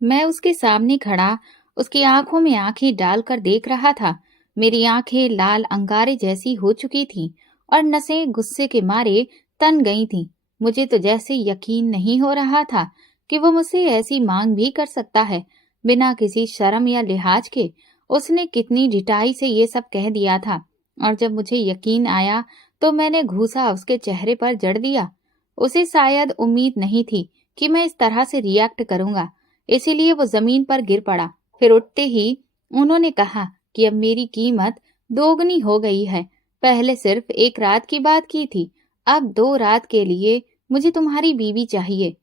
मैं उसके सामने खड़ा उसकी आंखों में आंखें डालकर देख रहा था। मेरी आंखें लाल अंगारे जैसी हो चुकी थीं और नसें गुस्से के मारे तन गई थीं। मुझे तो जैसे यकीन नहीं हो रहा था कि वो मुझसे ऐसी मांग भी कर सकता है, बिना किसी शर्म या लिहाज के। उसने कितनी ढिठाई से ये सब कह दिया था, और जब मुझे यकीन आया तो मैंने घूंसा उसके चेहरे पर जड़ दिया। उसे शायद उम्मीद नहीं थी कि मैं इस तरह से रिएक्ट करूंगा, इसीलिए वो जमीन पर गिर पड़ा। फिर उठते ही उन्होंने कहा कि अब मेरी कीमत दोगुनी हो गई है। पहले सिर्फ एक रात की बात की थी, अब 2 रात के लिए मुझे तुम्हारी बीवी चाहिए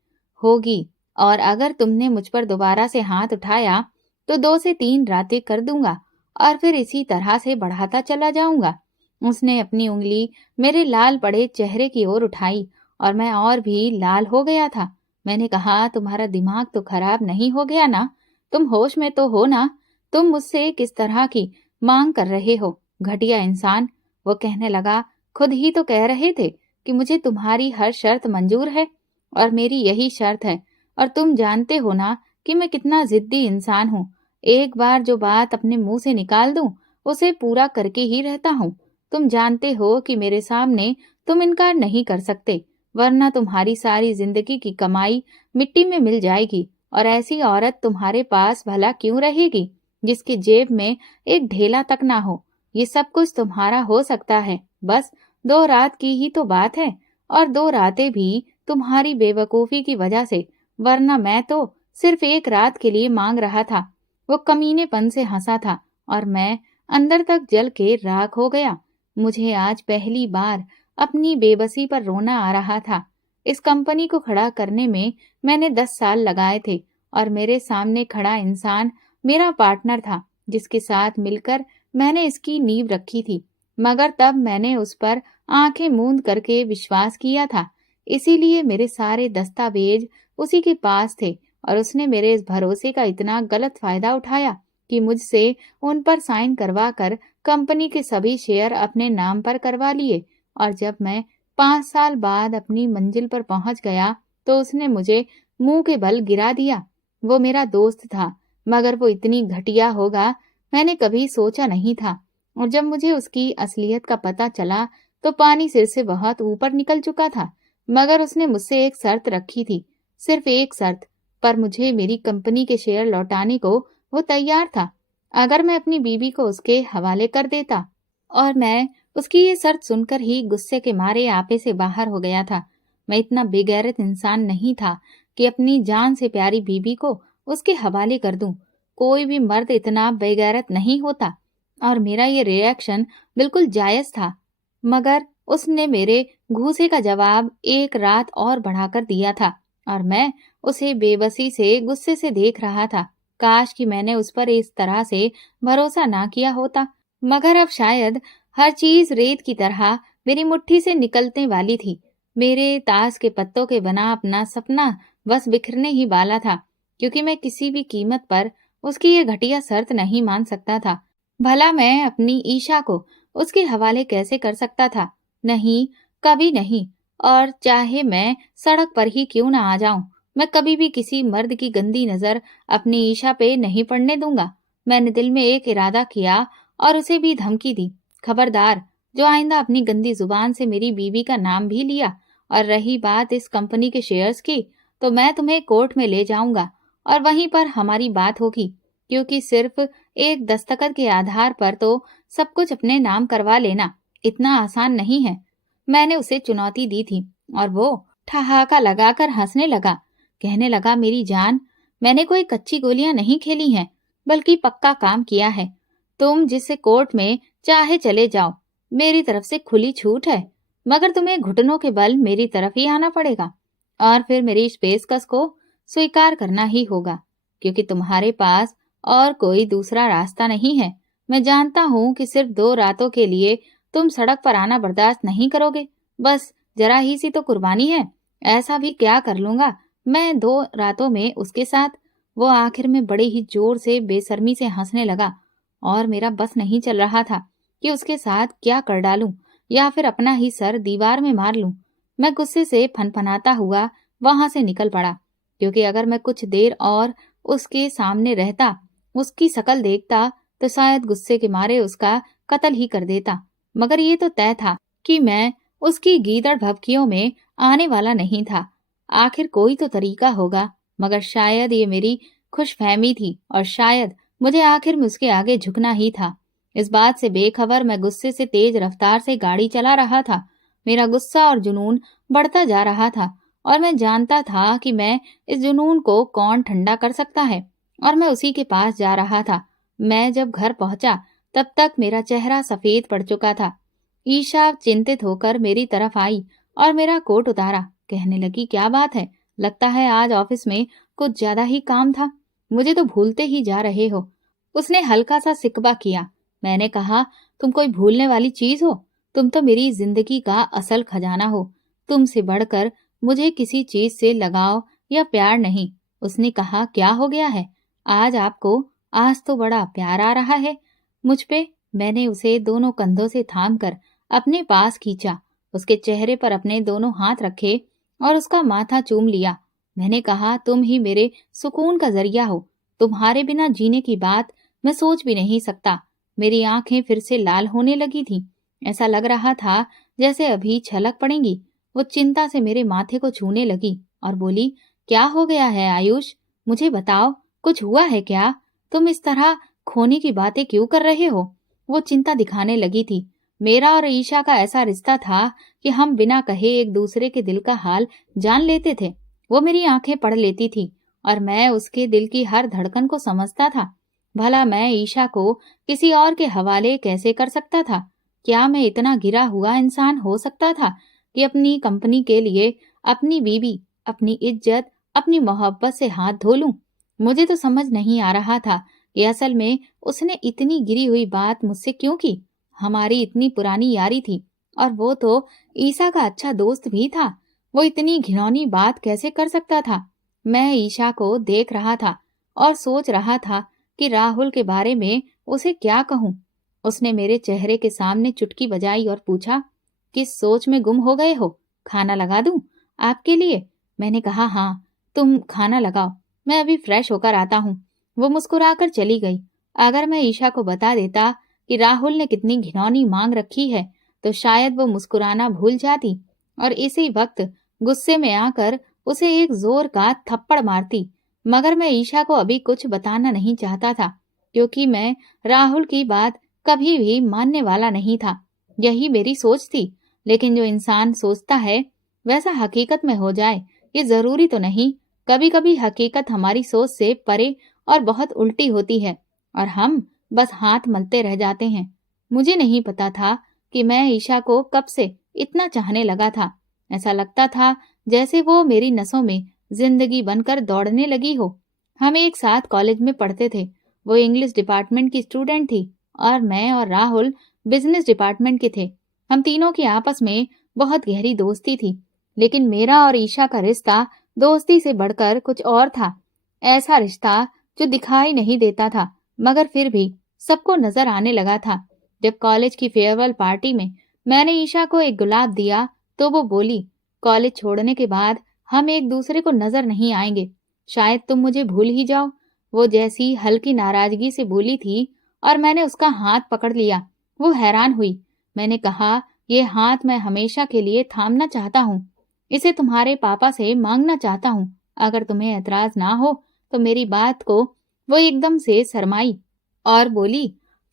होगी, और अगर तुमने मुझ पर दोबारा से हाथ उठाया तो 2 से 3 रातें कर दूंगा, और फिर इसी तरह से बढ़ाता चला जाऊंगा। उसने अपनी उंगली मेरे लाल पड़े चेहरे की ओर उठाई और मैं और भी लाल हो गया था। मैंने कहा, तुम्हारा दिमाग तो खराब नहीं हो गया ना? तुम होश में तो हो ना? तुम मुझसे किस तरह की मांग कर रहे हो, घटिया इंसान। वो कहने लगा, खुद ही तो कह रहे थे कि मुझे तुम्हारी हर शर्त मंजूर है, और मेरी यही शर्त है। और तुम जानते हो ना कि मैं कितना जिद्दी इंसान हूँ। एक बार जो बात अपने मुंह से निकाल दूं, उसे पूरा करके ही रहता हूँ। तुम जानते हो कि मेरे सामने तुम इनकार नहीं कर सकते, वरना तुम्हारी सारी जिंदगी की कमाई मिट्टी में मिल जाएगी, और ऐसी औरत तुम्हारे पास भला क्यों रहेगी जिसकी जेब में एक ढेला तक ना हो। ये सब कुछ तुम्हारा हो सकता है, बस 2 रात की ही तो बात है, और 2 रातें भी तुम्हारी बेवकूफी की वजह से, वरना मैं तो सिर्फ एक रात के लिए मांग रहा था। वो कमीनेपन से हंसा था और मैं अंदर तक जल के राख हो गया। मुझे आज पहली बार अपनी बेबसी पर रोना आ रहा था। इस कंपनी को खड़ा करने में मैंने 10 साल लगाए थे, और मेरे सामने खड़ा इंसान मेरा पार्टनर था, जिसके साथ मिलकर मैंने इसकी नींव रखी थी। मगर तब मैंने उस पर आंखें मूंद करके विश्वास किया था, इसीलिए मेरे सारे दस्तावेज उसी के पास थे, और उसने मेरे इस भरोसे का इतना गलत फायदा उठाया कि मुझसे उन पर साइन करवा कर कंपनी के सभी शेयर अपने नाम पर करवा लिए। और जब मैं 5 साल बाद अपनी मंजिल पर पहुंच गया तो उसने मुझे मुंह के बल गिरा दिया। वो मेरा दोस्त था, मगर वो इतनी घटिया होगा मैंने कभी सोचा नहीं था। और जब मुझे उसकी असलियत का पता चला तो पानी सिर से बहुत ऊपर निकल चुका था। मगर उसने मुझसे एक शर्त रखी थी, सिर्फ एक शर्त, पर मुझे मेरी कंपनी के शेयर लौटाने को वो तैयार था, अगर मैं अपनी बीवी को उसके हवाले कर देता। और मैं उसकी ये शर्त सुनकर ही गुस्से के मारे आपे से बाहर हो गया था। मैं इतना बेगैरत इंसान नहीं था कि अपनी जान से प्यारी बीवी को उसके हवाले कर दूं। कोई भी मर्द इतना बेगैरत नहीं होता, और मेरा ये रिएक्शन बिल्कुल जायज था। मगर उसने मेरे घूसे का जवाब एक रात और बढ़ाकर दिया था, और मैं उसे बेबसी से गुस्से से देख रहा था। काश कि मैंने उस पर इस तरह से भरोसा ना किया होता। मगर अब शायद हर चीज रेत की तरह मेरी मुट्ठी से निकलने वाली थी। मेरे ताश के पत्तों के बना अपना सपना बस बिखरने ही वाला था, क्योंकि मैं किसी भी कीमत पर उसकी ये घटिया शर्त नहीं मान सकता था। भला मैं अपनी ईशा को उसके हवाले कैसे कर सकता था? नहीं, कभी नहीं। और चाहे मैं सड़क पर ही क्यों ना आ जाऊं, मैं कभी भी किसी मर्द की गंदी नजर अपनी ईशा पे नहीं पड़ने दूंगा। मैंने दिल में एक इरादा किया और उसे भी धमकी दी, खबरदार जो आइंदा अपनी गंदी जुबान से मेरी बीवी का नाम भी लिया। और रही बात इस कंपनी के शेयर्स की, तो मैं तुम्हें कोर्ट में ले जाऊंगा और वहीं पर हमारी बात होगी, क्योंकि सिर्फ एक दस्तखत के आधार पर तो सब कुछ अपने नाम करवा लेना इतना आसान नहीं है। मैंने उसे चुनौती दी थी, और वो ठहाका लगाकर हंसने लगा। कहने लगा, मेरी जान, मैंने कोई कच्ची गोलियां नहीं खेली हैं, बल्कि पक्का काम किया है। तुम जिससे कोर्ट में चाहे चले जाओ, मेरी तरफ से खुली छूट है। मगर तुम्हें घुटनों के बल मेरी तरफ ही आना पड़ेगा, और फिर मेरी इस पेशकश को स्वीकार करना ही होगा, क्योंकि तुम्हारे पास और कोई दूसरा रास्ता नहीं है। मैं जानता हूँ कि सिर्फ 2 रातों के लिए तुम सड़क पर आना बर्दाश्त नहीं करोगे। बस जरा ही सी तो कुर्बानी है, ऐसा भी क्या कर लूंगा मैं 2 रातों में उसके साथ। वो आखिर में बड़े ही जोर से बेशर्मी से हंसने लगा, और मेरा बस नहीं चल रहा था कि उसके साथ क्या कर डालूं, या फिर अपना ही सर दीवार में मार लूं। मैं गुस्से से फनफनाता हुआ वहां से निकल पड़ा, क्योंकि अगर मैं कुछ देर और उसके सामने रहता, उसकी शकल देखता तो शायद गुस्से के मारे उसका कत्ल ही कर देता। मगर ये तो तय था कि मैं उसकी गीदड़ भभकियों में आने वाला नहीं था। आखिर कोई तो तरीका होगा, मगर शायद ये मेरी खुशफहमी थी और शायद मुझे आखिर में उसके आगे झुकना ही था। इस बात से बेखबर मैं गुस्से से तेज रफ्तार से गाड़ी चला रहा था। मेरा गुस्सा और जुनून बढ़ता जा रहा था और मैं जानता था कि मैं इस जुनून को कौन ठंडा कर सकता है, और मैं उसी के पास जा रहा था। मैं जब घर पहुंचा तब तक मेरा चेहरा सफेद पड़ चुका था। ईशा चिंतित होकर मेरी तरफ आई और मेरा कोट उतारा। कहने लगी, क्या बात है, लगता है आज ऑफिस में कुछ ज्यादा ही काम था, मुझे तो भूलते ही जा रहे हो। उसने हल्का सा सिकवा किया। मैंने कहा, तुम कोई भूलने वाली चीज हो? तुम तो मेरी जिंदगी का असल खजाना हो। तुमसे बढ़कर मुझे किसी चीज से लगाव या प्यार नहीं। उसने कहा, क्या हो गया है आज आपको? आज तो बड़ा प्यार आ रहा है मुझ पे। मैंने उसे दोनों कंधों से थाम कर अपने पास खींचा, उसके चेहरे पर अपने दोनों हाथ रखे और उसका माथा चूम लिया। मैंने कहा, तुम ही मेरे सुकून का जरिया हो। तुम्हारे बिना जीने की बात मैं सोच भी नहीं सकता। मेरी आंखें फिर से लाल होने लगी थीं। ऐसा लग रहा था जैसे अभी छलक पड़ेंगी। वो चिंता से मेरे माथे को छूने लगी और बोली, क्या हो गया है आयुष? मुझे बताओ, कुछ हुआ है क्या? तुम इस तरह खोने की बातें क्यों कर रहे हो? वो चिंता दिखाने लगी थी। मेरा और ईशा का ऐसा रिश्ता था कि हम बिना कहे एक दूसरे के दिल का हाल जान लेते थे। वो मेरी आंखें पढ़ लेती थी और मैं उसके दिल की हर धड़कन को समझता था। भला मैं ईशा को किसी और के हवाले कैसे कर सकता था? क्या मैं इतना गिरा हुआ इंसान हो सकता था कि अपनी कंपनी के लिए अपनी बीवी, अपनी इज्जत, अपनी मोहब्बत से हाथ धो लूं? मुझे तो समझ नहीं आ रहा था कि असल में उसने इतनी गिरी हुई बात मुझसे क्यों की। हमारी इतनी पुरानी यारी थी और वो तो ईशा का अच्छा दोस्त भी था। वो इतनी घिनौनी बात कैसे कर सकता था? मैं ईशा को देख रहा था और सोच रहा था कि राहुल के बारे में उसे क्या कहूं। उसने मेरे चेहरे के सामने चुटकी बजाई और पूछा, किस सोच में गुम हो गए हो? खाना लगा दूं आपके लिए? मैंने कहा, हाँ, तुम खाना लगाओ, मैं अभी फ्रेश होकर आता हूँ। वो मुस्कुराकर चली गई। अगर मैं ईशा को बता देता कि राहुल ने कितनी घिनौनी मांग रखी है तो शायद वो मुस्कुराना भूल जाती और इसी वक्त गुस्से में आकर उसे एक जोर का थप्पड़ मारती। मगर मैं ईशा को अभी कुछ बताना नहीं चाहता था, क्योंकि मैं राहुल की बात कभी भी मानने वाला नहीं था। यही मेरी सोच थी। लेकिन जो इंसान सोचता है वैसा हकीकत में हो जाए, ये जरूरी तो नहीं। कभी कभी हकीकत हमारी सोच से परे और बहुत उल्टी होती है और हम बस हाथ मलते रह जाते हैं। मुझे नहीं पता था कि मैं ईशा को कब से इतना चाहने लगा था। ऐसा लगता था जैसे वो मेरी नसों में जिंदगी बनकर दौड़ने लगी हो। हम एक साथ कॉलेज में पढ़ते थे। वो इंग्लिश डिपार्टमेंट की स्टूडेंट थी और मैं और राहुल बिजनेस डिपार्टमेंट के थे। हम तीनों की आपस में बहुत गहरी दोस्ती थी। लेकिन मेरा और ईशा का रिश्ता दोस्ती से बढ़कर कुछ और था। ऐसा रिश्ता जो दिखाई नहीं देता था मगर फिर भी सबको नजर आने लगा था। जब कॉलेज की फेयरवेल पार्टी में मैंने ईशा को एक गुलाब दिया तो वो बोली, कॉलेज छोड़ने के बाद हम एक दूसरे को नजर नहीं आएंगे, शायद तुम मुझे भूल ही जाओ। वो जैसी हल्की नाराजगी से बोली थी और मैंने उसका हाथ पकड़ लिया। वो हैरान हुई। मैंने कहा, ये हाथ मैं हमेशा के लिए थामना चाहता हूँ। इसे तुम्हारे पापा से मांगना चाहता हूँ। अगर तुम्हें एतराज ना हो तो मेरी बात को वो एकदम से शर्माई और बोली,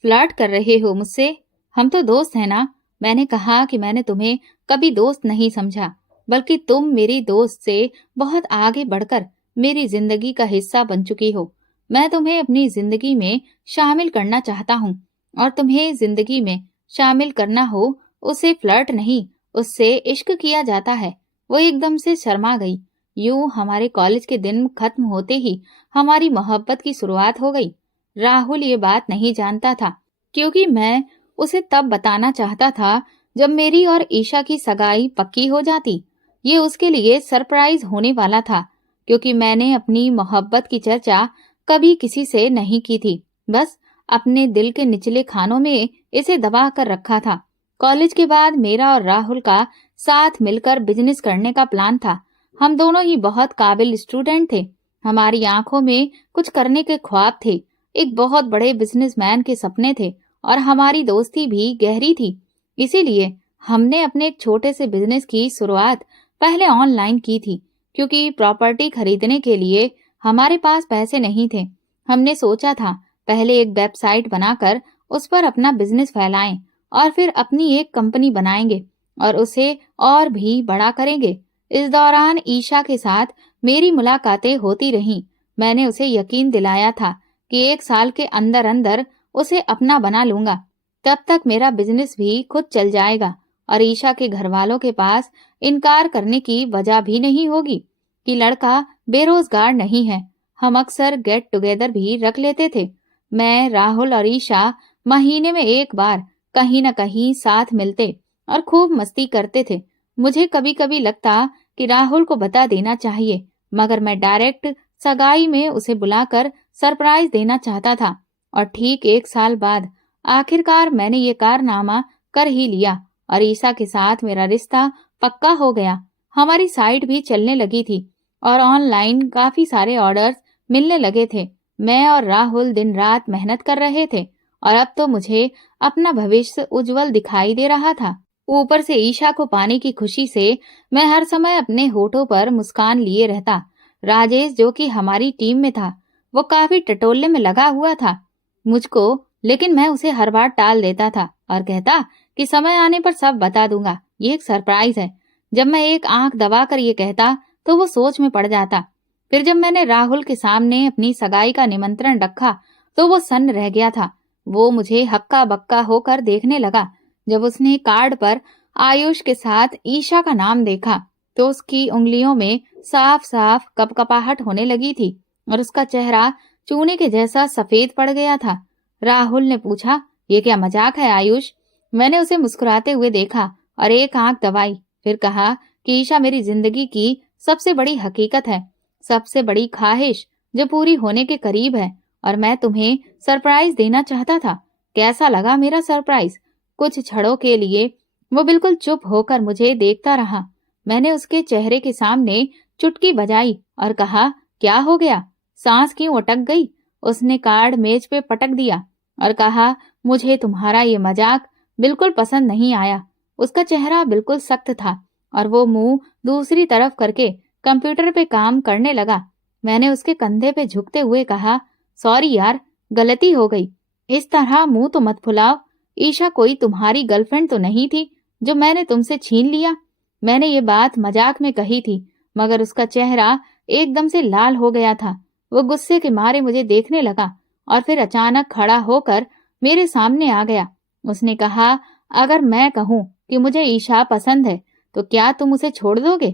फ्लर्ट कर रहे हो मुझसे? हम तो दोस्त हैं ना। मैंने कहा कि मैंने तुम्हें कभी दोस्त नहीं समझा, बल्कि तुम मेरी दोस्त से बहुत आगे बढ़कर मेरी जिंदगी का हिस्सा बन चुकी हो। मैं तुम्हें अपनी जिंदगी में शामिल करना चाहता हूँ और तुम्हें जिंदगी में शामिल करना हो उसे फ्लर्ट नहीं, उससे इश्क किया जाता है। वो एकदम से शर्मा गई। यूं हमारे कॉलेज के दिन खत्म होते ही हमारी मोहब्बत की शुरुआत हो गई। राहुल ये बात नहीं जानता था, क्योंकि मैं उसे तब बताना चाहता था जब मेरी और ईशा की सगाई पक्की हो जाती। ये उसके लिए सरप्राइज होने वाला था, क्योंकि मैंने अपनी मोहब्बत की चर्चा कभी किसी से नहीं की थी। बस अपने दिल के निचले खानों में इसे दबा कर रखा था। कॉलेज के बाद मेरा और राहुल का साथ मिलकर बिजनेस करने का प्लान था। हम दोनों ही बहुत काबिल स्टूडेंट थे हमारी आंखों में कुछ करने के ख्वाब थे, एक बहुत बड़े बिजनेसमैन के सपने थे और हमारी दोस्ती भी गहरी थी। इसीलिए हमने अपने एक छोटे से बिजनेस की शुरुआत पहले ऑनलाइन की थी, क्योंकि प्रॉपर्टी खरीदने के लिए हमारे पास पैसे नहीं थे। हमने सोचा था पहले एक वेबसाइट बनाकर उस पर अपना बिजनेस फैलाएं और फिर अपनी एक कंपनी बनाएंगे और उसे और भी बड़ा करेंगे। इस दौरान ईशा के साथ मेरी मुलाकातें होती रहीं। मैंने उसे यकीन दिलाया था कि 1 साल के अंदर अंदर उसे अपना बना लूंगा। तब तक मेरा बिजनेस भी खुद चल जाएगा और ईशा के घर वालों के पास इनकार करने की वजह भी नहीं होगी कि लड़का बेरोजगार नहीं है। हम अक्सर गेट टुगेदर भी रख लेते थे। मैं, राहुल और ईशा महीने में एक बार कहीं न कहीं साथ मिलते और खूब मस्ती करते थे। मुझे कभी कभी लगता कि राहुल को बता देना चाहिए, मगर मैं डायरेक्ट सगाई में उसे बुलाकर सरप्राइज देना चाहता था। और ठीक 1 साल बाद आखिरकार मैंने ये कारनामा कर ही लिया और ईसा के साथ मेरा रिश्ता पक्का हो गया। हमारी साइट भी चलने लगी थी और ऑनलाइन काफी सारे ऑर्डर्स मिलने लगे थे। मैं और राहुल दिन रात मेहनत कर रहे थे और अब तो मुझे अपना भविष्य उज्जवल दिखाई दे रहा था। ऊपर से ईशा को पाने की खुशी से मैं हर समय अपने होठों पर मुस्कान लिए रहता। राजेश, जो कि हमारी टीम में था, वो काफी टटोलने में लगा हुआ था मुझको, लेकिन मैं उसे हर बार टाल देता था और कहता कि समय आने पर सब बता दूंगा, ये एक सरप्राइज है। जब मैं एक आंख दबाकर ये कहता तो वो सोच में पड़ जाता। फिर जब मैंने राहुल के सामने अपनी सगाई का निमंत्रण रखा तो वो सन्न रह गया था। वो मुझे हक्का बक्का होकर देखने लगा। जब उसने कार्ड पर आयुष के साथ ईशा का नाम देखा तो उसकी उंगलियों में साफ साफ कपकपाहट होने लगी थी और उसका चेहरा चूने के जैसा सफेद पड़ गया था। राहुल ने पूछा, ये क्या मजाक है आयुष? मैंने उसे मुस्कुराते हुए देखा और एक आंख दबाई, फिर कहा कि ईशा मेरी जिंदगी की सबसे बड़ी हकीकत है, सबसे बड़ी ख्वाहिश जो पूरी होने के करीब है, और मैं तुम्हें सरप्राइज देना चाहता था। कैसा लगा मेरा सरप्राइज? कुछ क्षणों के लिए वो बिल्कुल चुप होकर मुझे देखता रहा। मैंने उसके चेहरे के सामने चुटकी बजाई और कहा, क्या हो गया? सांस क्यों अटक गई? उसने कार्ड मेज पे पटक दिया और कहा, मुझे तुम्हारा ये मजाक बिल्कुल पसंद नहीं आया। उसका चेहरा बिल्कुल सख्त था और वो मुंह दूसरी तरफ करके कंप्यूटर पे काम करने लगा। मैंने उसके कंधे पे झुकते हुए कहा, सॉरी यार, गलती हो गई। इस तरह मुंह तो मत फुलाओ। ईशा कोई तुम्हारी गर्लफ्रेंड तो नहीं थी जो मैंने तुमसे छीन लिया। मैंने ये बात मजाक में कही थी, मगर उसका चेहरा एकदम से लाल हो गया था। वो गुस्से के मारे मुझे देखने लगा और फिर अचानक खड़ा होकर मेरे सामने आ गया। उसने कहा, अगर मैं कहूँ कि मुझे ईशा पसंद है तो क्या तुम उसे छोड़ दोगे?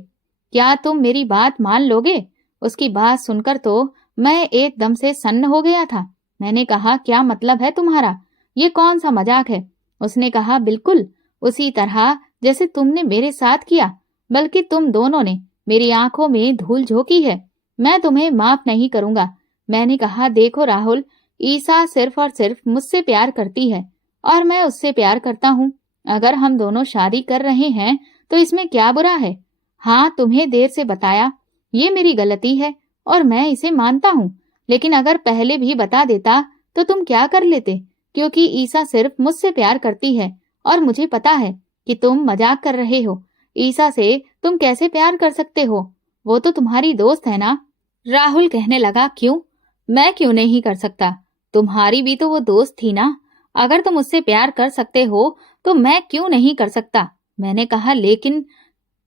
क्या तुम मेरी बात मान लोगे? उसकी बात सुनकर तो मैं एकदम से सन्न हो गया था। मैंने कहा, क्या मतलब है तुम्हारा? ये कौन सा मजाक है? उसने कहा, बिल्कुल उसी तरह जैसे तुमने मेरे साथ किया, बल्कि तुम दोनों ने मेरी आंखों में धूल झोंकी है। मैं तुम्हें माफ नहीं करूंगा। मैंने कहा, देखो राहुल, ईसा सिर्फ और सिर्फ मुझसे प्यार करती है और मैं उससे प्यार करता हूँ। अगर हम दोनों शादी कर रहे हैं तो इसमें क्या बुरा है? हाँ, तुम्हें देर से बताया, ये मेरी गलती है और मैं इसे मानता हूँ, लेकिन अगर पहले भी बता देता तो तुम क्या कर लेते? क्योंकि ईसा सिर्फ मुझसे प्यार करती है और मुझे पता है कि तुम मजाक कर रहे हो। ईसा से तुम कैसे प्यार कर सकते हो? वो तो तुम्हारी दोस्त है ना? राहुल कहने लगा, क्यों? मैं क्यों नहीं कर सकता? तुम्हारी भी तो वो दोस्त थी ना। अगर तुम उससे प्यार कर सकते हो तो मैं क्यों नहीं कर सकता? मैंने कहा, लेकिन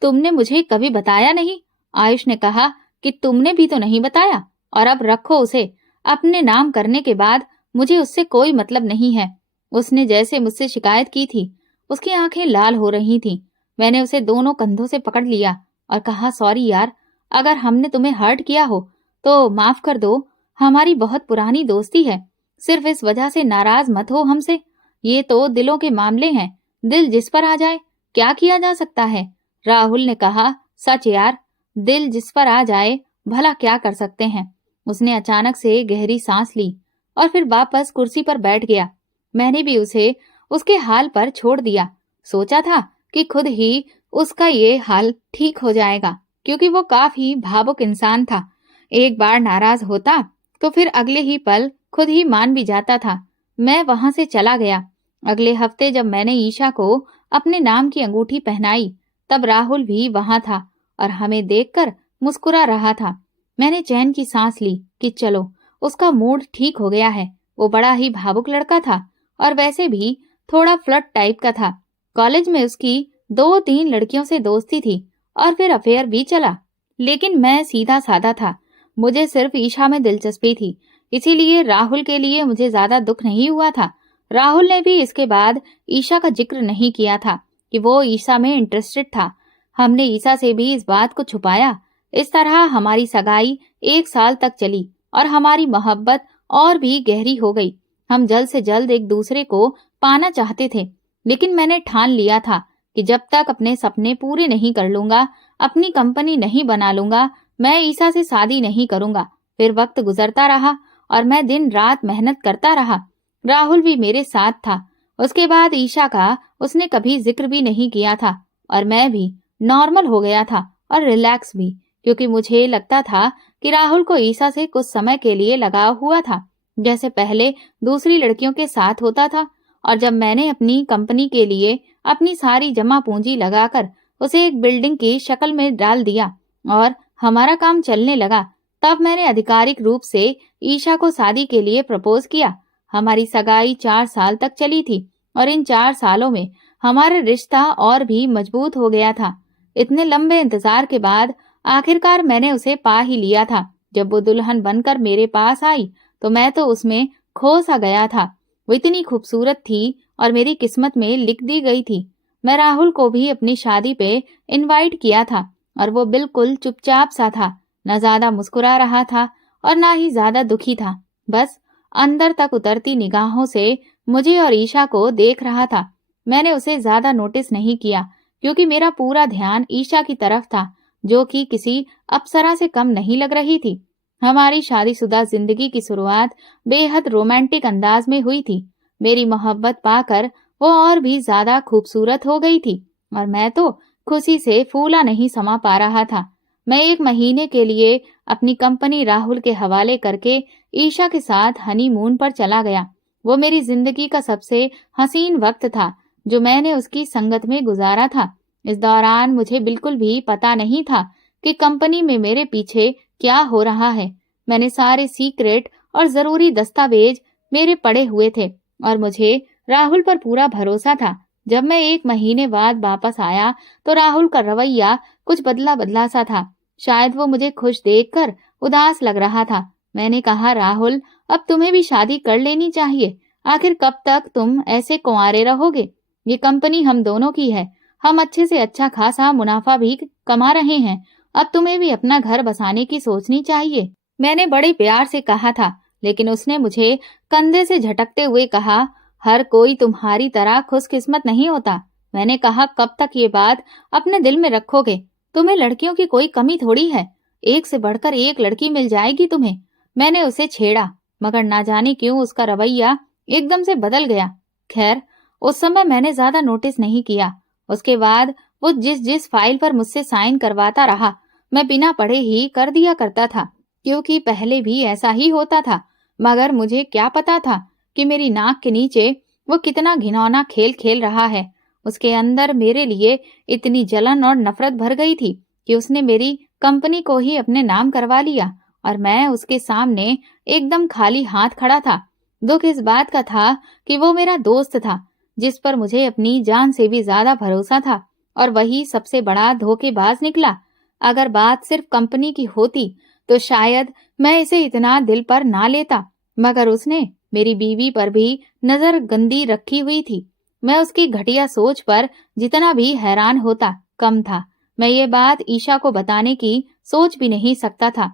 तुमने मुझे कभी बताया नहीं। आयुष ने कहा कि तुमने भी तो नहीं बताया, और अब रखो उसे। अपने नाम करने के बाद मुझे उससे कोई मतलब नहीं है। उसने जैसे मुझसे शिकायत की थी। उसकी आंखें लाल हो रही थीं। मैंने उसे दोनों कंधों से पकड़ लिया और कहा, सॉरी यार, अगर हमने तुम्हें हर्ट किया हो तो माफ कर दो। हमारी बहुत पुरानी दोस्ती है, सिर्फ इस वजह से नाराज मत हो हमसे। ये तो दिलों के मामले हैं, दिल जिस पर आ जाए क्या किया जा सकता है? राहुल ने कहा, सच यार, दिल जिस पर आ जाए भला क्या कर सकते हैं। उसने अचानक से गहरी सांस ली और फिर वापस कुर्सी पर बैठ गया। मैंने भी उसे उसके हाल पर छोड़ दिया। सोचा था कि खुद ही उसका ये हाल ठीक हो जाएगा, क्योंकि वो काफी भावुक इंसान था। एक बार नाराज होता तो फिर अगले ही पल खुद ही मान भी जाता था। मैं वहां से चला गया। अगले हफ्ते जब मैंने ईशा को अपने नाम की अंगूठी पहनाई, तब राहुल भी वहां था और हमें देखकर मुस्कुरा रहा था। मैंने चैन की सांस ली कि चलो, उसका मूड ठीक हो गया है। वो बड़ा ही भावुक लड़का था और वैसे भी थोड़ा फ्लर्ट टाइप का था। कॉलेज में उसकी 2-3 लड़कियों से दोस्ती थी और फिर अफेयर भी चला। लेकिन मैं सीधा साधा था। मुझे सिर्फ ईशा में दिलचस्पी थी, इसीलिए राहुल के लिए मुझे ज्यादा दुख नहीं हुआ था। राहुल ने भी इसके बाद ईशा का जिक्र नहीं किया था कि वो ईशा में इंटरेस्टेड था। हमने ईशा से भी इस बात को छुपाया। इस तरह हमारी सगाई 1 साल तक चली और हमारी मोहब्बत और भी गहरी हो गई। हम जल्द से जल्द एक दूसरे को पाना चाहते थे, लेकिन मैंने ठान लिया था कि जब तक अपने सपने पूरे नहीं कर लूंगा, अपनी कंपनी नहीं बना लूंगा, मैं ईशा से शादी नहीं करूंगा। फिर वक्त गुजरता रहा और मैं दिन रात मेहनत करता रहा। राहुल भी मेरे साथ था। उसके बाद ईशा का उसने कभी जिक्र भी नहीं किया था और मैं भी नॉर्मल हो गया था और रिलैक्स भी, क्योंकि मुझे लगता था कि राहुल को ईशा से कुछ समय के लिए लगाव हुआ था, जैसे पहले दूसरी लड़कियों के साथ होता था। और जब मैंने अपनी कंपनी के लिए अपनी सारी जमा पूंजी लगाकर उसे एक बिल्डिंग की शक्ल में डाल दिया और हमारा काम चलने लगा, तब मैंने आधिकारिक रूप से ईशा को शादी के लिए प्रपोज किया। हमारी सगाई 4 साल तक चली थी और इन 4 सालों में हमारा रिश्ता और भी मजबूत हो गया था। इतने लंबे इंतजार के बाद आखिरकार मैंने उसे पा ही लिया था। जब वो दुल्हन बनकर मेरे पास आई तो मैं तो उसमें खो सा गया था। वो इतनी खूबसूरत थी और मेरी किस्मत में लिख दी गई थी। मैं राहुल को भी अपनी शादी पे इनवाइट किया था और वो बिल्कुल चुपचाप सा था, न ज्यादा मुस्कुरा रहा था और ना ही ज्यादा दुखी था। बस अंदर तक उतरती निगाहों से मुझे और ईशा को देख रहा था। मैंने उसे ज्यादा नोटिस नहीं किया क्योंकि मेरा पूरा ध्यान ईशा की तरफ था, जो कि किसी अप्सरा से कम नहीं लग रही थी। हमारी शादीशुदा जिंदगी की शुरुआत बेहद रोमांटिक अंदाज में हुई थी। मेरी मोहब्बत पाकर वो और भी ज्यादा खूबसूरत हो गई थी और मैं तो खुशी से फूला नहीं समा पा रहा था। मैं 1 महीने के लिए अपनी कंपनी राहुल के हवाले करके ईशा के साथ हनीमून पर चला गया। वो मेरी जिंदगी का सबसे हसीन वक्त था जो मैंने उसकी संगत में गुजारा था। इस दौरान मुझे बिल्कुल भी पता नहीं था कि कंपनी में मेरे पीछे क्या हो रहा है। मैंने सारे सीक्रेट और जरूरी दस्तावेज मेरे पड़े हुए थे और मुझे राहुल पर पूरा भरोसा था। जब मैं 1 महीने बाद वापस आया तो राहुल का रवैया कुछ बदला बदला सा था। शायद वो मुझे खुश देखकर उदास लग रहा था। मैंने कहा, राहुल, अब तुम्हें भी शादी कर लेनी चाहिए। आखिर कब तक तुम ऐसे कुंवारे रहोगे? ये कंपनी हम दोनों की है। हम अच्छे से अच्छा खासा मुनाफा भी कमा रहे हैं। अब तुम्हें भी अपना घर बसाने की सोचनी चाहिए। मैंने बड़े प्यार से कहा था, लेकिन उसने मुझे कंधे से झटकते हुए कहा, हर कोई तुम्हारी तरह खुशकिस्मत नहीं होता। मैंने कहा, कब तक ये बात अपने दिल में रखोगे? तुम्हें लड़कियों की कोई कमी थोड़ी है। एक से बढ़कर एक लड़की मिल जाएगी तुम्हें। मैंने उसे छेड़ा, मगर ना जाने क्यों उसका रवैया एकदम से बदल गया। खैर, उस समय मैंने ज्यादा नोटिस नहीं किया। उसके बाद वो जिस जिस फाइल पर मुझसे साइन करवाता रहा, मैं बिना पढ़े ही कर दिया करता था, क्योंकि पहले भी ऐसा ही होता था। मगर मुझे क्या पता था कि मेरी नाक के नीचे वो कितना घिनौना खेल खेल रहा है। उसके अंदर मेरे लिए इतनी जलन और नफरत भर गई थी कि उसने मेरी कंपनी को ही अपने नाम करवा लिया और मैं उसके सामने एकदम खाली हाथ खड़ा था। दुख इस बात का था कि वो मेरा दोस्त था, जिस पर मुझे अपनी जान से भी ज्यादा भरोसा था, और वही सबसे बड़ा धोखेबाज निकला। अगर बात सिर्फ कंपनी की होती तो शायद मैं इसे इतना दिल पर ना लेता, मगर उसने मेरी बीवी पर भी नजर गंदी रखी हुई थी। मैं उसकी घटिया सोच पर जितना भी हैरान होता कम था। मैं ये बात ईशा को बताने की सोच भी नहीं सकता था।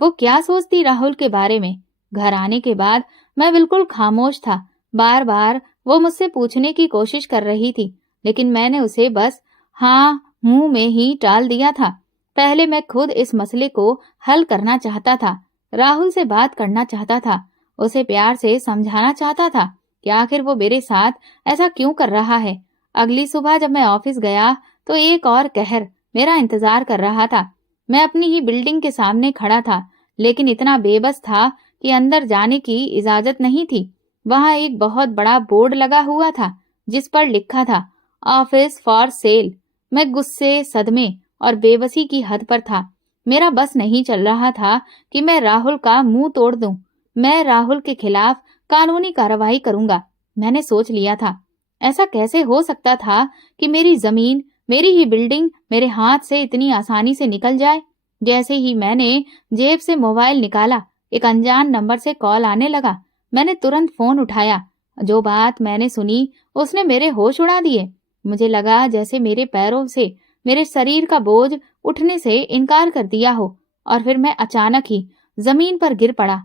वो क्या सोचती राहुल के बारे में? घर आने के बाद मैं बिल्कुल खामोश था। बार बार वो मुझसे पूछने की कोशिश कर रही थी, लेकिन मैंने उसे बस हाँ मुंह में ही टाल दिया था। पहले मैं खुद इस मसले को हल करना चाहता था, राहुल से बात करना चाहता था, उसे प्यार से समझाना चाहता था कि आखिर वो मेरे साथ ऐसा क्यों कर रहा है। अगली सुबह जब मैं ऑफिस गया तो एक और कहर मेरा इंतजार कर रहा था। मैं अपनी ही बिल्डिंग के सामने खड़ा था, लेकिन इतना बेबस था कि अंदर जाने की इजाजत नहीं थी। वहां एक बहुत बड़ा बोर्ड लगा हुआ था जिस पर लिखा था ऑफिस फॉर सेल। मैं गुस्से, सदमे और बेबसी की हद पर था। मेरा बस नहीं चल रहा था कि मैं राहुल का मुंह तोड़ दूं। मैं राहुल के खिलाफ कानूनी कार्रवाई करूंगा, मैंने सोच लिया था। ऐसा कैसे हो सकता था कि मेरी जमीन, मेरी ही बिल्डिंग मेरे हाथ से इतनी आसानी से निकल जाए। जैसे ही मैंने जेब से मोबाइल निकाला, एक अनजान नंबर से कॉल आने लगा। मैंने तुरंत फोन उठाया। जो बात मैंने सुनी उसने मेरे होश उड़ा दिए। मुझे लगा जैसे मेरे पैरों से मेरे शरीर का बोझ उठने से इनकार कर दिया हो और फिर मैं अचानक ही जमीन पर गिर पड़ा।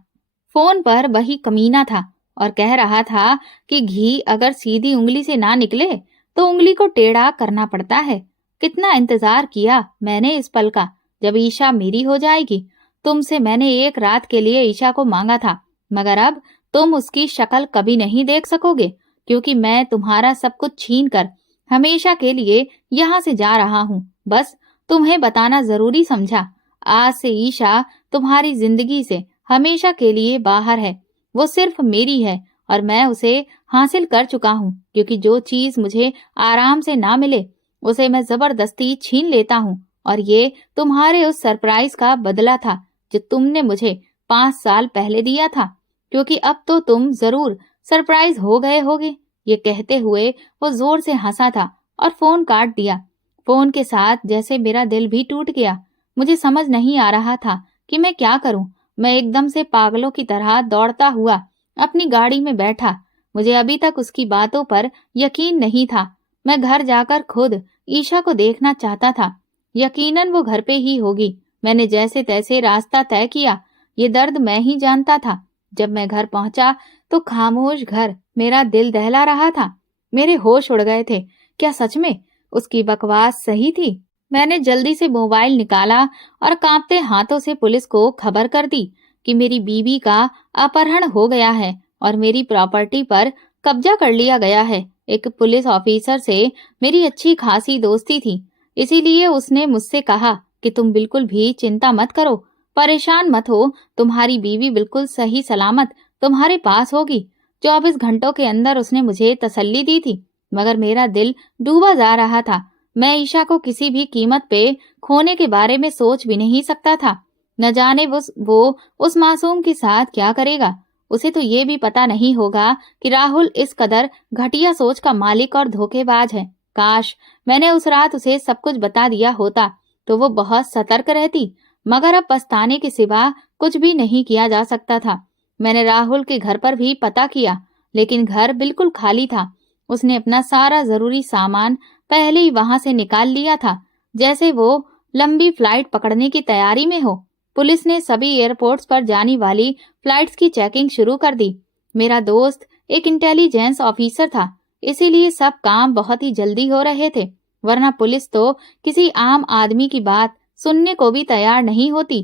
फोन पर वही कमीना था और कह रहा था कि घी अगर सीधी उंगली से ना निकले तो उंगली को टेढ़ा करना पड़ता है। कितना इंतजार किया मैंने इस पल का, जब ईशा मेरी हो जाएगी। तुमसे मैंने एक रात के लिए ईशा को मांगा था, मगर अब तुम उसकी शक्ल कभी नहीं देख सकोगे, क्योंकि मैं तुम्हारा सब कुछ छीन कर हमेशा के लिए यहाँ से जा रहा हूँ। बस तुम्हें बताना जरूरी समझा। आज से ईशा तुम्हारी जिंदगी से हमेशा के लिए बाहर है। वो सिर्फ मेरी है और मैं उसे हासिल कर चुका हूँ, क्योंकि जो चीज मुझे आराम से ना मिले उसे मैं जबरदस्ती छीन लेता हूँ। और ये तुम्हारे उस सरप्राइज का बदला था जो तुमने मुझे 5 साल पहले दिया था, क्योंकि अब तो तुम जरूर सरप्राइज हो गए होगे। ये कहते हुए वो जोर से हंसा था और फोन काट दिया। फोन के साथ जैसे मेरा दिल भी टूट गया। मुझे समझ नहीं आ रहा था कि मैं क्या करूं। मैं एकदम से पागलों की तरह दौड़ता हुआ अपनी गाड़ी में बैठा। मुझे अभी तक उसकी बातों पर यकीन नहीं था। मैं घर जाकर खुद ईशा को देखना चाहता था। यकीनन वो घर पे ही होगी। मैंने जैसे तैसे रास्ता तय किया। ये दर्द मैं ही जानता था। जब मैं घर पहुंचा तो खामोश घर मेरा दिल दहला रहा था। मेरे होश उड़ गए थे। क्या सच में उसकी बकवास सही थी? मैंने जल्दी से मोबाइल निकाला और कांपते हाथों से पुलिस को खबर कर दी कि मेरी बीवी का अपहरण हो गया है और मेरी प्रॉपर्टी पर कब्जा कर लिया गया है। एक पुलिस ऑफिसर से मेरी अच्छी खासी दोस्ती थी, इसीलिए उसने मुझसे कहा कि तुम बिल्कुल भी चिंता मत करो, परेशान मत हो, तुम्हारी बीवी बिल्कुल सही सलामत तुम्हारे पास होगी। 24 घंटों के अंदर उसने मुझे तसल्ली दी थी, मगर मेरा दिल डूबा जा रहा था। मैं ईशा को किसी भी कीमत पे खोने के बारे में सोच भी नहीं सकता था। न जाने वो उस मासूम के साथ क्या करेगा। उसे तो ये भी पता नहीं होगा कि राहुल इस कदर घटिया सोच का मालिक और धोखेबाज है। काश मैंने उस रात उसे सब कुछ बता दिया होता तो वो बहुत सतर्क रहती, मगर अब पछताने के सिवा कुछ भी नहीं किया जा सकता था। मैंने राहुल के घर पर भी पता किया, लेकिन घर बिल्कुल खाली था। उसने अपना सारा जरूरी सामान पहले ही वहां से निकाल लिया था, जैसे वो लंबी फ्लाइट पकड़ने की तैयारी में हो। पुलिस ने सभी एयरपोर्ट्स पर जाने वाली फ्लाइट्स की चेकिंग शुरू कर दी। मेरा दोस्त एक इंटेलिजेंस ऑफिसर था, इसीलिए सब काम बहुत ही जल्दी हो रहे थे, वरना पुलिस तो किसी आम आदमी की बात सुनने को भी तैयार नहीं होती।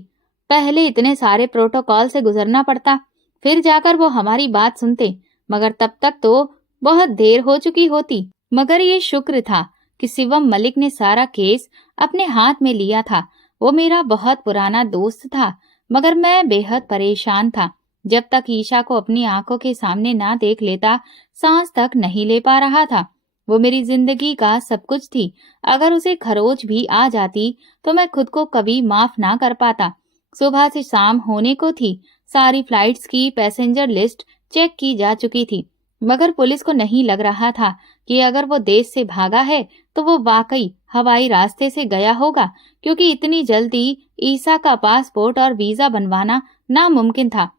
पहले इतने सारे प्रोटोकॉल से गुजरना पड़ता, फिर जाकर वो हमारी बात सुनते, मगर तब तक तो बहुत देर हो चुकी होती। मगर ये शुक्र था कि शिवम मलिक ने सारा केस अपने हाथ में लिया था। वो मेरा बहुत पुराना दोस्त था, मगर मैं बेहद परेशान था। जब तक ईशा को अपनी आंखों के सामने ना देख लेता, सांस तक नहीं ले पा रहा था। वो मेरी जिंदगी का सब कुछ थी। अगर उसे खरोच भी आ जाती तो मैं खुद को कभी माफ ना कर पाता। सुबह से शाम होने को थी। सारी फ्लाइट्स की पैसेंजर लिस्ट चेक की जा चुकी थी, मगर पुलिस को नहीं लग रहा था कि अगर वो देश से भागा है तो वो वाकई हवाई रास्ते से गया होगा, क्योंकि इतनी जल्दी ईसा का पासपोर्ट और वीजा बनवाना नामुमकिन था।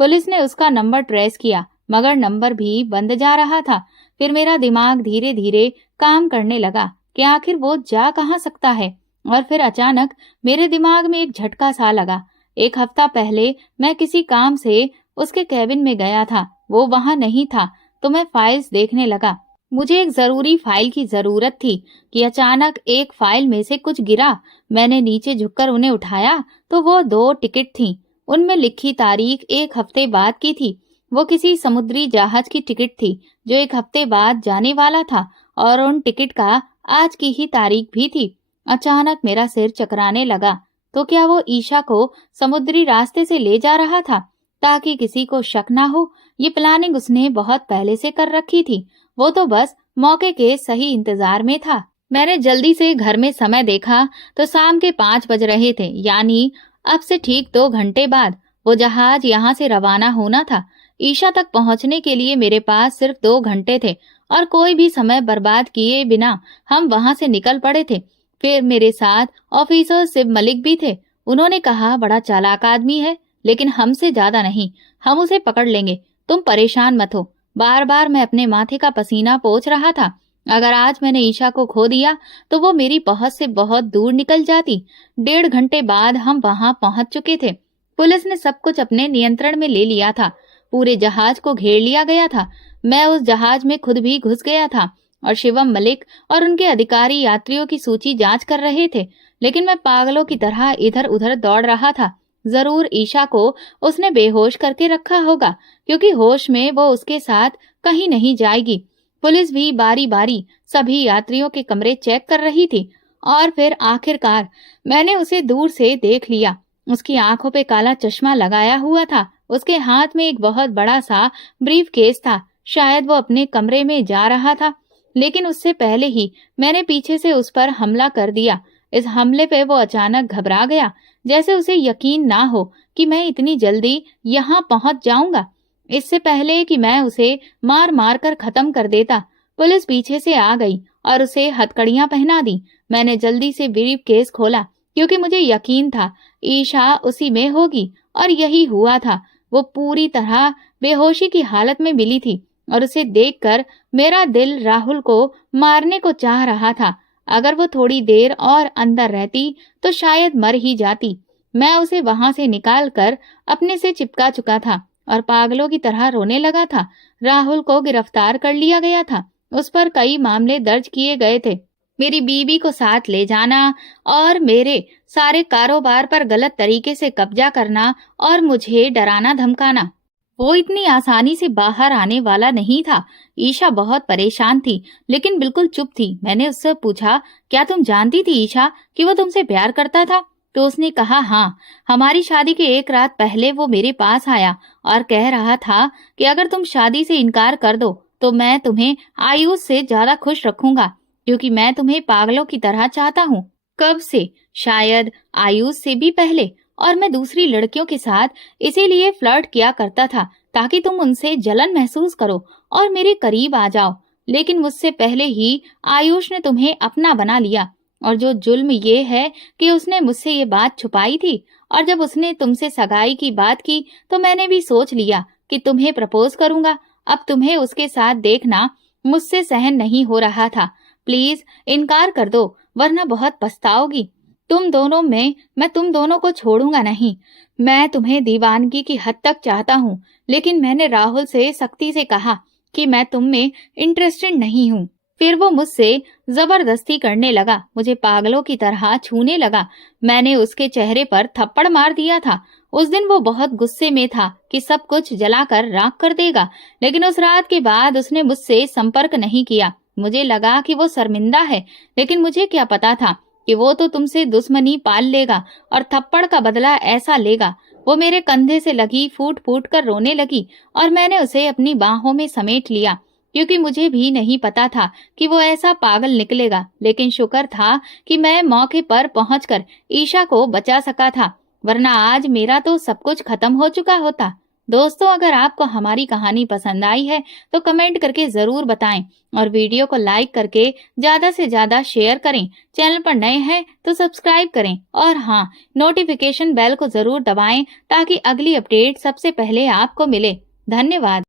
पुलिस ने उसका नंबर ट्रेस किया, मगर नंबर भी बंद जा रहा था। फिर मेरा दिमाग धीरे धीरे काम करने लगा कि आखिर वो जा कहाँ सकता है। और फिर अचानक मेरे दिमाग में एक झटका सा लगा। 1 हफ्ता पहले मैं किसी काम से उसके कैबिन में गया था, वो वहां नहीं था, तो मैं फाइल्स देखने लगा। मुझे एक जरूरी फाइल की जरूरत थी कि अचानक एक फाइल में से कुछ गिरा। मैंने नीचे झुककर उन्हें उठाया तो वो 2 टिकट थीं। उनमें लिखी तारीख 1 हफ्ते बाद की थी। वो किसी समुद्री जहाज की टिकट थी जो 1 हफ्ते बाद जाने वाला था, और उन टिकट का आज की ही तारीख भी थी। अचानक मेरा सिर चकराने लगा। तो क्या वो ईशा को समुद्री रास्ते से ले जा रहा था ताकि किसी को शक ना हो? ये प्लानिंग उसने बहुत पहले से कर रखी थी। वो तो बस मौके के सही इंतजार में था। मैंने जल्दी से घर में समय देखा तो शाम के 5 बज रहे थे, यानी अब से ठीक 2 घंटे बाद वो जहाज यहाँ से रवाना होना था। ईशा तक पहुंचने के लिए मेरे पास सिर्फ 2 घंटे थे और कोई भी समय बर्बाद किए बिना हम वहां से निकल पड़े थे। फिर मेरे साथ ऑफिसर शिव मलिक भी थे। उन्होंने कहा, बड़ा चालाक आदमी है, लेकिन हमसे ज्यादा नहीं, हम उसे पकड़ लेंगे, तुम परेशान मत हो। बार बार मैं अपने माथे का पसीना पोंछ रहा था। अगर आज मैंने ईशा को खो दिया तो वो मेरी पहुंच से बहुत दूर निकल जाती। 1.5 घंटे बाद हम वहां पहुंच चुके थे। पुलिस ने सब कुछ अपने नियंत्रण में ले लिया था। पूरे जहाज को घेर लिया गया था। मैं उस जहाज में खुद भी घुस गया था और शिवम मलिक और उनके अधिकारी यात्रियों की सूची जांच कर रहे थे। लेकिन मैं पागलों की तरह इधर उधर दौड़ रहा था। जरूर ईशा को उसने बेहोश करके रखा होगा, क्योंकि होश में वो उसके साथ कहीं नहीं जाएगी। पुलिस भी बारी बारी सभी यात्रियों के कमरे चेक कर रही थी और फिर आखिरकार मैंने उसे दूर से देख लिया। उसकी आंखों पे काला चश्मा लगाया हुआ था। उसके हाथ में एक बहुत बड़ा सा ब्रीफ केस था। शायद वो अपने कमरे में जा रहा था, लेकिन उससे पहले ही मैंने पीछे से उस पर हमला कर दिया। इस हमले पे वो अचानक घबरा गया, जैसे उसे यकीन ना हो कि मैं इतनी जल्दी यहाँ पहुंच जाऊंगा। इससे पहले कि मैं उसे मार मार कर खत्म कर देता, पुलिस पीछे से आ गई और उसे हथकड़ियां पहना दी। मैंने जल्दी से ब्रीफ केस खोला, क्योंकि मुझे यकीन था ईशा उसी में होगी, और यही हुआ था। वो पूरी तरह बेहोशी की हालत में मिली थी और उसे देखकर मेरा दिल राहुल को मारने को चाह रहा था। अगर वो थोड़ी देर और अंदर रहती तो शायद मर ही जाती। मैं उसे वहां से निकाल कर अपने से चिपका चुका था और पागलों की तरह रोने लगा था। राहुल को गिरफ्तार कर लिया गया था। उस पर कई मामले दर्ज किए गए थे। मेरी बीवी को साथ ले जाना और मेरे सारे कारोबार पर गलत तरीके से कब्जा करना और मुझे डराना धमकाना। वो इतनी आसानी से बाहर आने वाला नहीं था। ईशा बहुत परेशान थी, लेकिन बिल्कुल चुप थी। मैंने उससे पूछा, क्या तुम जानती थी ईशा कि वो तुमसे प्यार करता था? तो उसने कहा, हाँ, हमारी शादी के एक रात पहले वो मेरे पास आया और कह रहा था कि अगर तुम शादी से इनकार कर दो तो मैं तुम्हें आयुष से ज्यादा खुश रखूंगा, क्योंकि मैं तुम्हें पागलों की तरह चाहता हूँ। कब से? शायद आयुष से भी पहले। और मैं दूसरी लड़कियों के साथ इसीलिए फ्लर्ट किया करता था ताकि तुम उनसे जलन महसूस करो और मेरे करीब आ जाओ। लेकिन मुझसे पहले ही आयुष ने तुम्हें अपना बना लिया। और जो जुल्म ये है कि उसने मुझसे ये बात छुपाई थी, और जब उसने तुमसे सगाई की बात की तो मैंने भी सोच लिया कि तुम्हें प्रपोज करूंगा। अब तुम्हें उसके साथ देखना मुझसे सहन नहीं हो रहा था। प्लीज इनकार कर दो, वरना बहुत पछताओगी। तुम दोनों में मैं तुम दोनों को छोड़ूंगा नहीं। मैं तुम्हें दीवानगी की हद तक चाहता हूँ, लेकिन मैंने राहुल से सख्ती से कहा कि मैं तुम में इंटरेस्टेड नहीं हूँ। फिर वो मुझसे जबरदस्ती करने लगा, मुझे पागलों की तरह छूने लगा। मैंने उसके चेहरे पर थप्पड़ मार दिया था। उस दिन वो बहुत गुस्से में था कि सब कुछ जलाकर राख कर देगा, लेकिन उस रात के बाद उसने मुझसे संपर्क नहीं किया। मुझे लगा कि वो शर्मिंदा है, लेकिन मुझे क्या पता था कि वो तो तुमसे दुश्मनी पाल लेगा और थप्पड़ का बदला ऐसा लेगा। वो मेरे कंधे से लगी, फूट फूट कर रोने लगी और मैंने उसे अपनी बाहों में समेट लिया, क्योंकि मुझे भी नहीं पता था कि वो ऐसा पागल निकलेगा। लेकिन शुक्र था कि मैं मौके पर पहुंचकर ईशा को बचा सका था, वरना आज मेरा तो सब कुछ खत्म हो चुका होता। दोस्तों, अगर आपको हमारी कहानी पसंद आई है तो कमेंट करके जरूर बताएं और वीडियो को लाइक करके ज्यादा से ज्यादा शेयर करें। चैनल पर नए हैं तो सब्सक्राइब करें और हाँ, नोटिफिकेशन बेल को जरूर दबाएं ताकि अगली अपडेट सबसे पहले आपको मिले। धन्यवाद।